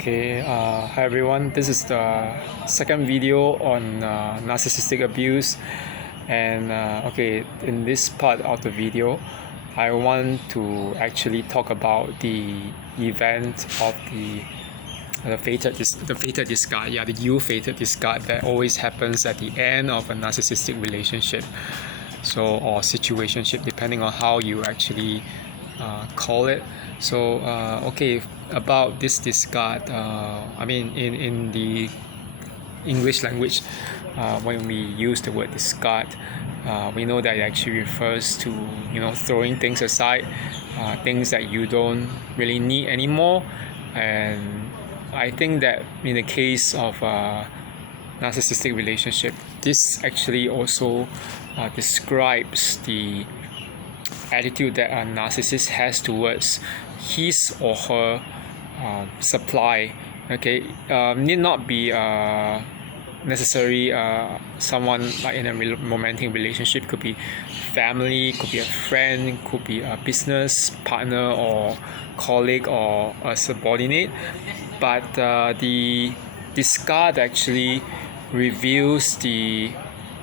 Hi everyone. This is the second video on narcissistic abuse, and in this part of the video, I want to actually talk about the event of the fated discard, the fated discard that always happens at the end of a narcissistic relationship, or situationship, depending on how you actually call it. About this discard, in the English language, when we use the word discard, we know that it actually refers to throwing things aside, things that you don't really need anymore. And I think that in the case of narcissistic relationship, this actually also describes the attitude that a narcissist has towards his or her supply. Need not be necessary someone like in a romantic relationship. Could be family, could be a friend, could be a business partner or colleague or a subordinate. But the discard actually reveals the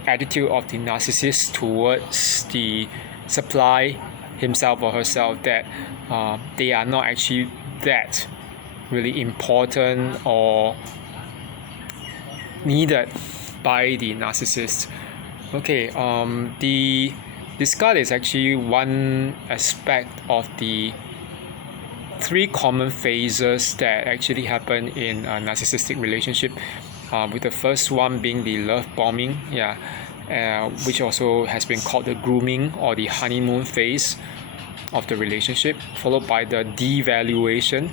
attitude of the narcissist towards the supply, himself or herself, that they are not actually that really important or needed by the narcissist. The discard is actually one aspect of the three common phases that actually happen in a narcissistic relationship, with the first one being the love bombing, which also has been called the grooming or the honeymoon phase of the relationship, followed by the devaluation,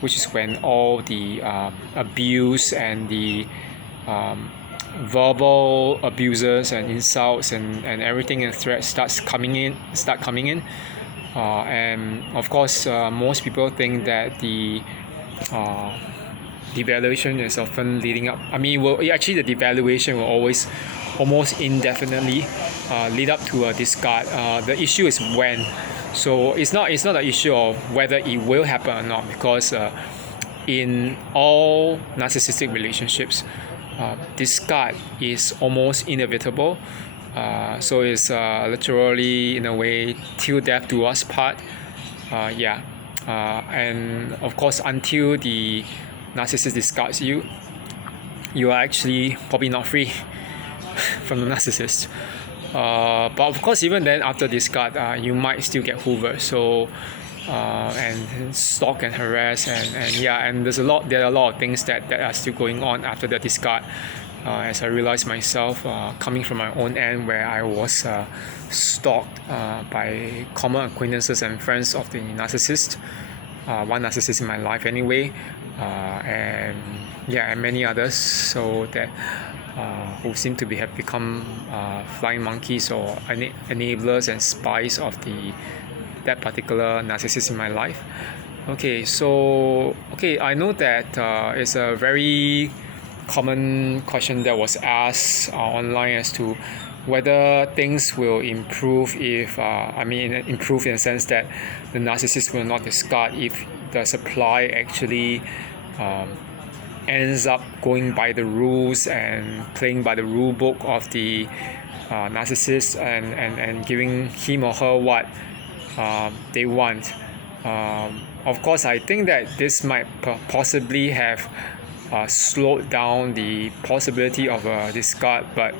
which is when all the abuse and the verbal abuses and insults and everything and threats start coming in. And of course, most people think that the devaluation is often leading up. The devaluation will always almost indefinitely lead up to a discard. The issue is when. So it's not an issue of whether it will happen or not, because in all narcissistic relationships, discard is almost inevitable. So it's literally, in a way, till death do us part. And of course, until the narcissist discards you, you are actually probably not free from the narcissist. But of course, even then, after discard, you might still get hoovered. So and stalk and harass and there are a lot of things that are still going on after the discard. As I realized myself, coming from my own end, where I was stalked by common acquaintances and friends of the narcissist, one narcissist in my life anyway, and many others, so that who seem to have become flying monkeys or enablers and spies of that particular narcissist in my life. I know that it's a very common question that was asked online as to whether things will improve if improve in the sense that the narcissist will not discard if the supply actually ends up going by the rules and playing by the rule book of the narcissist and giving him or her what they want. Of course, I think that this might possibly have slowed down the possibility of a discard, but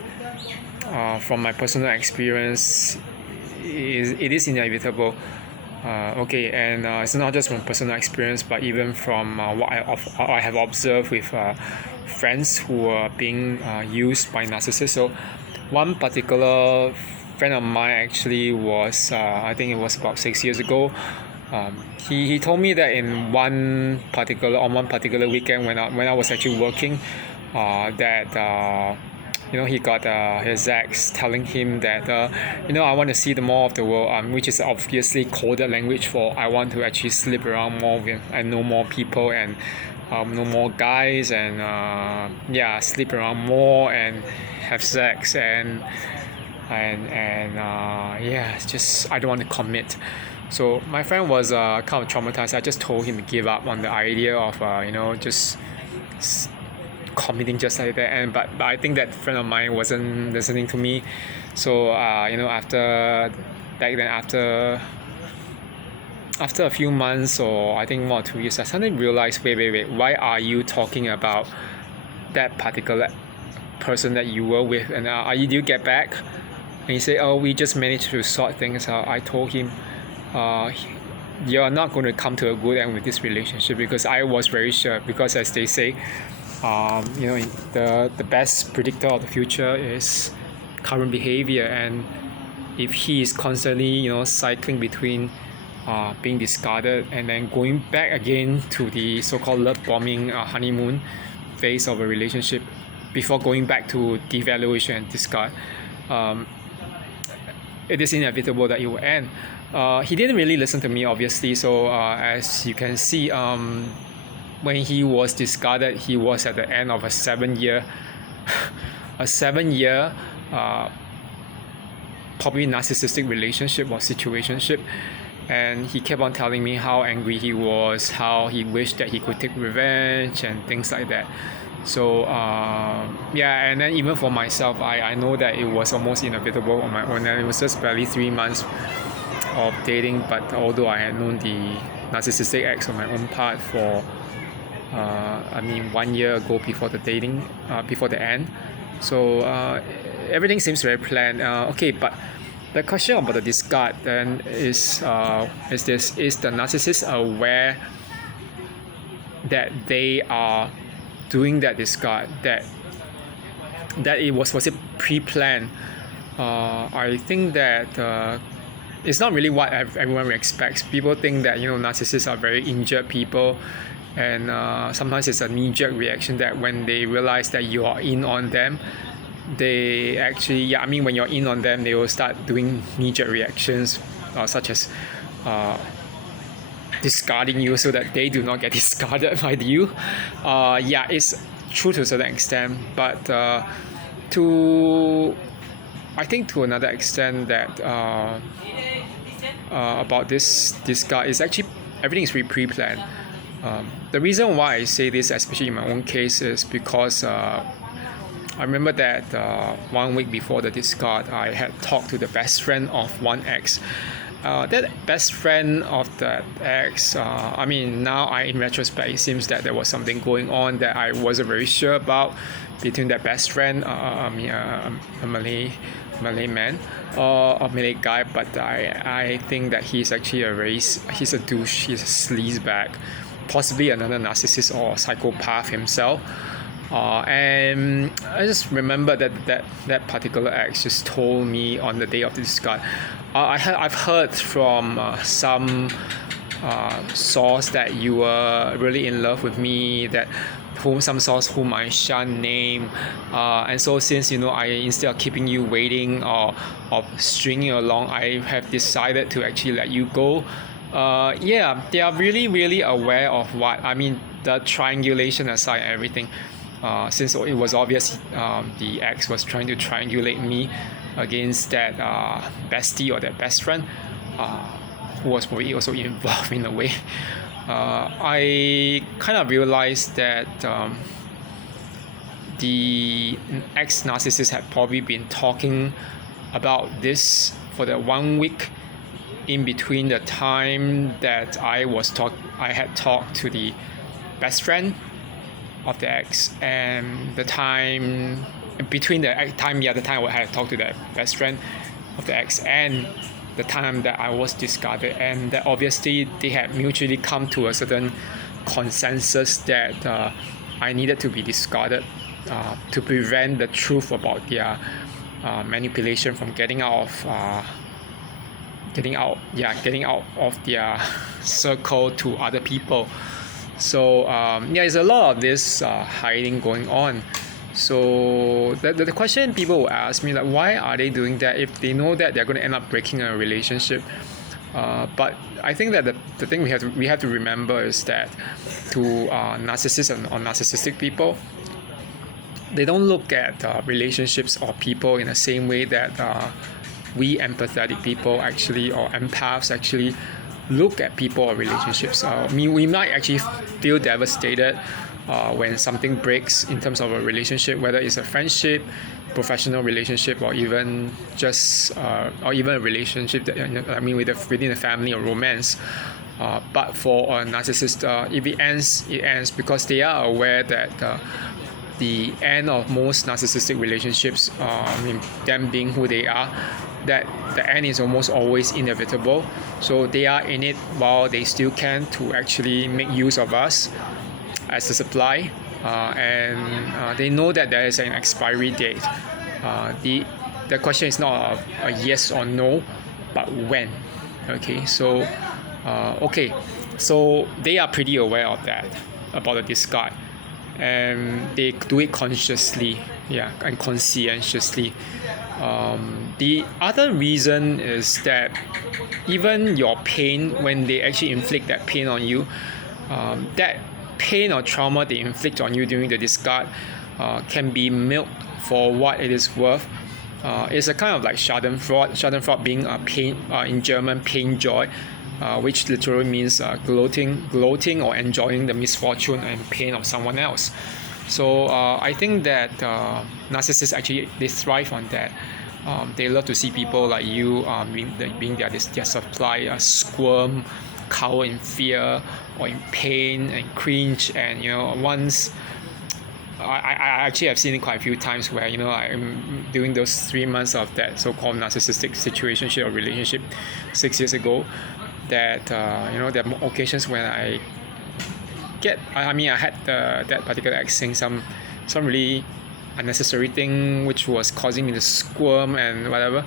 from my personal experience, it is inevitable. It's not just from personal experience, but even from what I have observed with friends who are being used by narcissists. So one particular friend of mine actually was, I think it was about 6 years ago. He told me that on one particular weekend when I was actually working, that he got his ex telling him that I want to see the more of the world, which is obviously coded language for I want to actually sleep around more and know more people and know more guys and sleep around more and have sex and it's just I don't want to commit. So my friend was kind of traumatized. I just told him to give up on the idea of just committing just like that. But I think that friend of mine wasn't listening to me. So after back then after a few months, or I think 1 or 2 years, I suddenly realized, wait, why are you talking about that particular person that you were with, and do you get back? And he said, oh, we just managed to sort things out. I told him, you're not going to come to a good end with this relationship, because I was very sure, because as they say, the best predictor of the future is current behavior. And if he is constantly cycling between being discarded and then going back again to the so-called love bombing honeymoon phase of a relationship before going back to devaluation and discard, it is inevitable that it will end. He didn't really listen to me, obviously. So as you can see, when he was discarded, he was at the end of a 7-year probably narcissistic relationship or situationship. And he kept on telling me how angry he was, how he wished that he could take revenge and things like that. So and then even for myself, I know that it was almost inevitable on my own, and it was just barely 3 months of dating. But although I had known the narcissistic ex on my own part for 1 year ago before the dating, before the end, so everything seems very planned. But the question about the discard then is this: is the narcissist aware that they are doing that discard, that it was it pre-planned? I think that it's not really what everyone expects. People think that narcissists are very injured people, and sometimes it's a knee-jerk reaction that when they realize that you are in on them, they actually when you're in on them, they will start doing knee-jerk reactions, such as discarding you so that they do not get discarded by you. It's true to a certain extent, but I think to another extent that about this discard is actually everything is really pre-planned. The reason why I say this, especially in my own case, is because I remember that 1 week before the discard, I had talked to the best friend of one ex. That best friend of that ex, now in retrospect, it seems that there was something going on that I wasn't very sure about between that best friend, a Malay man, or a Malay guy. But I think that he's actually he's a douche, he's a sleazebag, possibly another narcissist or psychopath himself. And I just remember that particular ex just told me on the day of the discard. I've heard from some source that you were really in love with me, some source whom I shan't name, and so since I, instead of keeping you waiting or stringing along, I have decided to actually let you go. They are really, really aware of the triangulation aside and everything. Since it was obvious the ex was trying to triangulate me against that bestie or that best friend, who was probably also involved in a way. I kind of realized that the ex-narcissist had probably been talking about this for the 1 week in between the time that I had talked to the best friend of the ex, and the time between the time I had talked to the best friend of the ex and the time that I was discarded, and that obviously they had mutually come to a certain consensus that I needed to be discarded to prevent the truth about their manipulation from getting out of their circle to other people. So there's a lot of this hiding going on. So the question people will ask me, like, why are they doing that if they know that they're going to end up breaking a relationship? But I think that the thing we have to remember is that to narcissists or narcissistic people, they don't look at relationships or people in the same way that we empathetic people actually, or empaths actually, look at people or relationships. We might actually feel devastated when something breaks in terms of a relationship, whether it's a friendship, professional relationship, or even just or even a relationship that within a family or romance. But for a narcissist, if it ends because they are aware that the end of most narcissistic relationships, them being who they are, that the end is almost always inevitable. So they are in it while they still can to actually make use of us as a supply, and they know that there is an expiry date. The question is not a yes or no, but when. Okay, so so they are pretty aware of that, about the discard, and they do it consciously, and conscientiously. The other reason is that even your pain, when they actually inflict that pain on you, that pain or trauma they inflict on you during the discard can be milked for what it is worth. It's a kind of like Schadenfreude being a pain, in German, pain joy, which literally means gloating or enjoying the misfortune and pain of someone else. So I think that narcissists actually, they thrive on that. They love to see people like you being their supply, squirm, cower in fear or in pain and cringe. And once I actually have seen it quite a few times where I'm during those 3 months of that so-called narcissistic situationship or relationship 6 years ago, that there are occasions when I had that particular ex saying some really unnecessary thing which was causing me to squirm and whatever.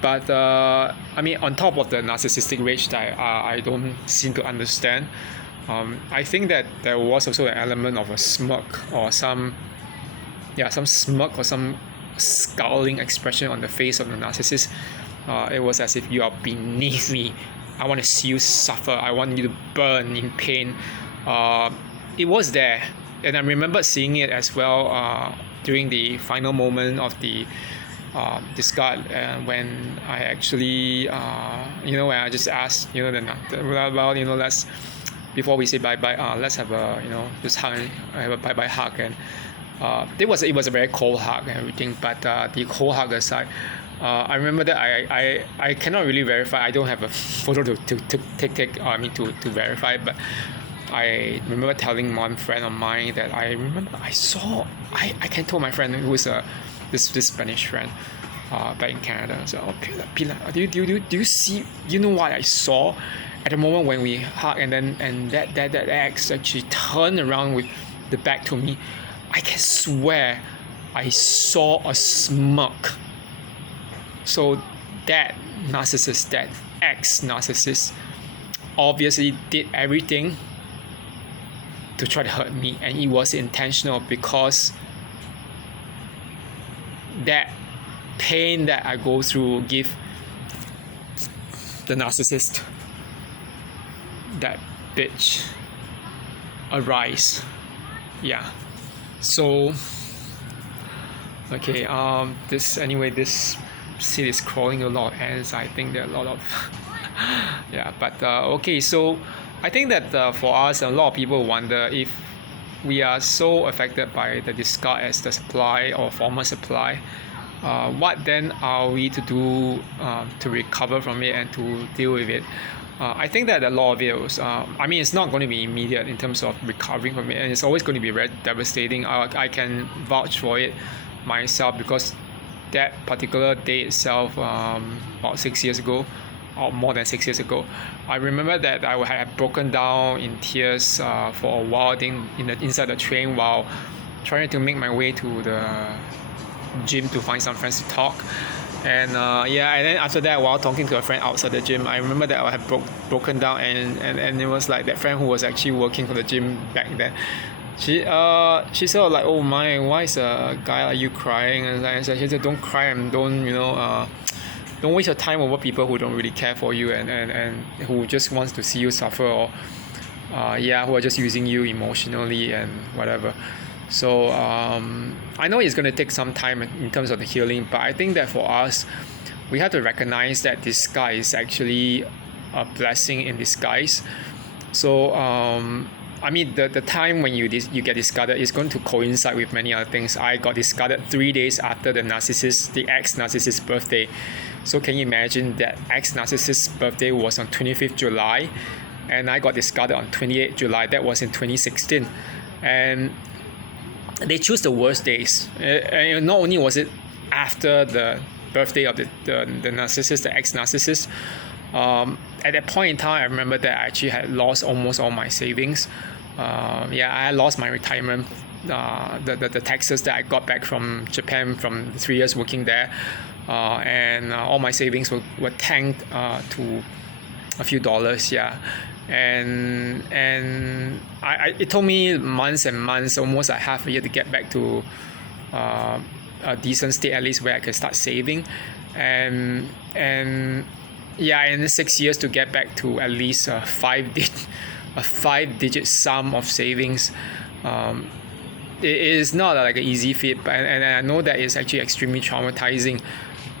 But on top of the narcissistic rage that I don't seem to understand, I think that there was also an element of a smirk or some smirk or some scowling expression on the face of the narcissist. It was as if you are beneath me. I want to see you suffer. I want you to burn in pain. It was there, and I remember seeing it as well during the final moment of the discard, when I actually when I just asked let's, before we say bye bye, let's have a just hug, have a bye bye hug. And it was a very cold hug and everything, but the cold hug aside, I remember that I cannot really verify. I don't have a photo to verify, but I remember telling one friend of mine that I can tell my friend who is this Spanish friend back in Canada. So, Pilar, do you see? You know what I saw at the moment when we hugged, and that ex actually turned around with the back to me. I can swear I saw a smirk. So that narcissist, that ex-narcissist, obviously did everything to try to hurt me, and it was intentional, because that pain that I go through give the narcissist, that bitch, a rise. So okay, this seed is crawling a lot of ants. I think there are a lot of okay, so I think that for us, a lot of people wonder if we are so affected by the discard as the supply or former supply, what then are we to do to recover from it and to deal with it? I think that a lot of it was, it's not going to be immediate in terms of recovering from it, and it's always going to be very devastating. I can vouch for it myself, because that particular day itself, about 6 years ago, or more than 6 years ago, I remember that I had broken down in tears for a while inside the train while trying to make my way to the gym to find some friends to talk. And and then after that, while talking to a friend outside the gym, I remember that I had broken down, and it was like that friend who was actually working for the gym back then. She sort of like, oh my, why is a guy like you crying? And she said, don't cry, and don't don't waste your time over people who don't really care for you and who just wants to see you suffer, or who are just using you emotionally and whatever. So I know it's going to take some time in terms of the healing, but I think that for us, we have to recognize that this guy is actually a blessing in disguise. So I mean, the time when you get discarded is going to coincide with many other things. I got discarded 3 days after the ex-narcissist birthday. So can you imagine that ex-narcissist's birthday was on 25th July, and I got discarded on 28th July. That was in 2016, and they choose the worst days. And not only was it after the birthday of the narcissist, the ex-narcissist. At that point in time, I remember that I actually had lost almost all my savings. I lost my retirement, the taxes that I got back from Japan from 3 years working there, and all my savings were tanked to a few dollars. And it took me months and months, almost like half a year, to get back to a decent state, at least where I could start saving, and 6 years to get back to at least a five-digit sum of savings. It is not like an easy feat, and I know that it's actually extremely traumatizing.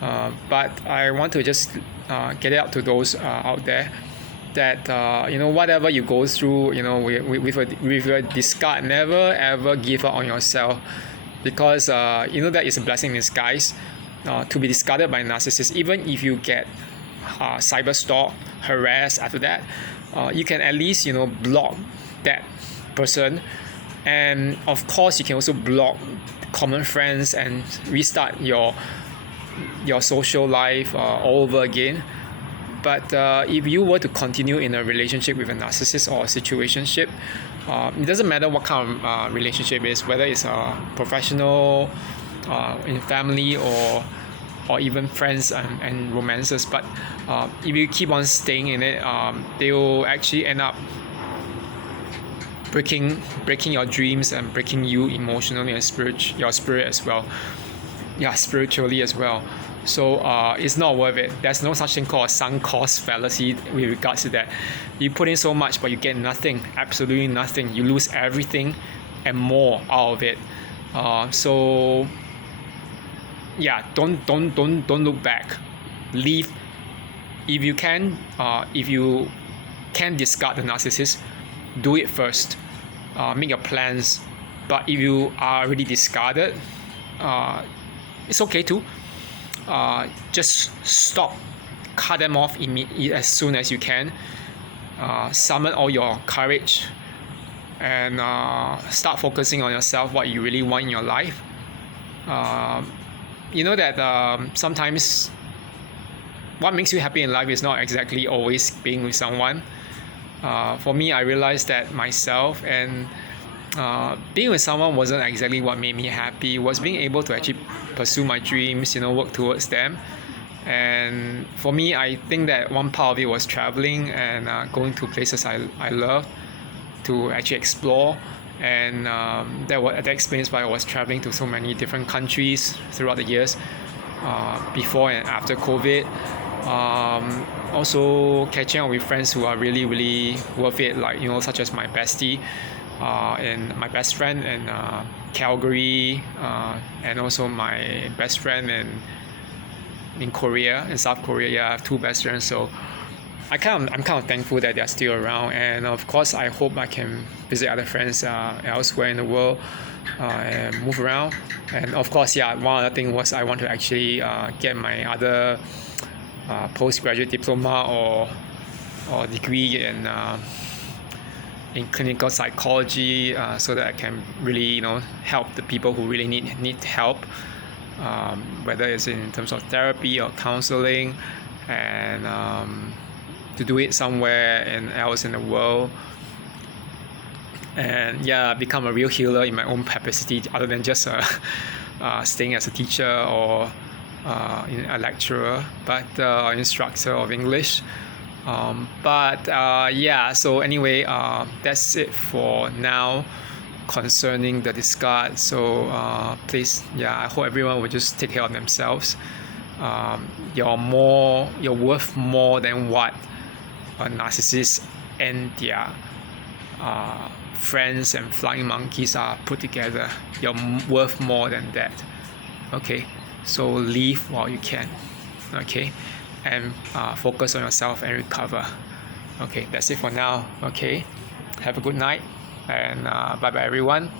But I want to just get it out to those out there that whatever you go through, with a discard, never ever give up on yourself, because that is a blessing in disguise. To be discarded by a narcissist, even if you get cyber stalked, harassed after that, you can at least block that person, and of course you can also block common friends and restart your social life all over again. But if you were to continue in a relationship with a narcissist or a situationship, it doesn't matter what kind of relationship it is, whether it's a professional, in family, or even friends and romances. But if you keep on staying in it, they will actually end up breaking your dreams and breaking you emotionally and your spirit as well. Spiritually as well. So it's not worth it. There's no such thing called a sunk cost fallacy with regards to that. You put in so much, but you get nothing, absolutely nothing. You lose everything and more out of it. Don't look back. Leave. If you can discard the narcissist, do it first. Make your plans. But if you are already discarded, it's okay too. Just stop, cut them off as soon as you can. Summon all your courage and start focusing on yourself, what you really want in your life. Sometimes what makes you happy in life is not exactly always being with someone. For me, I realized that myself, and being with someone wasn't exactly what made me happy. It was being able to actually pursue my dreams, work towards them. And for me, I think that one part of it was traveling and going to places I love to actually explore. And that explains why I was traveling to so many different countries throughout the years, before and after COVID. Also catching up with friends who are really, really worth it, like such as my bestie and my best friend in Calgary, and also my best friend in Korea, in South Korea. I have two best friends, so I'm kind of thankful that they're still around. And of course, I hope I can visit other friends elsewhere in the world and move around. And of course, one other thing was I want to actually get my other postgraduate diploma or degree in clinical psychology, so that I can really help the people who really need help, whether it's in terms of therapy or counseling, and to do it somewhere else in the world, and become a real healer in my own capacity, other than just staying as a teacher or a lecturer, but instructor of English. So anyway, that's it for now concerning the discard. So please, I hope everyone will just take care of themselves. You're worth more than what a narcissist and their friends and flying monkeys are put together. You're worth more than that. Okay, so leave while you can. Okay, and focus on yourself and recover. Okay, that's it for now. Okay, have a good night, and bye bye everyone.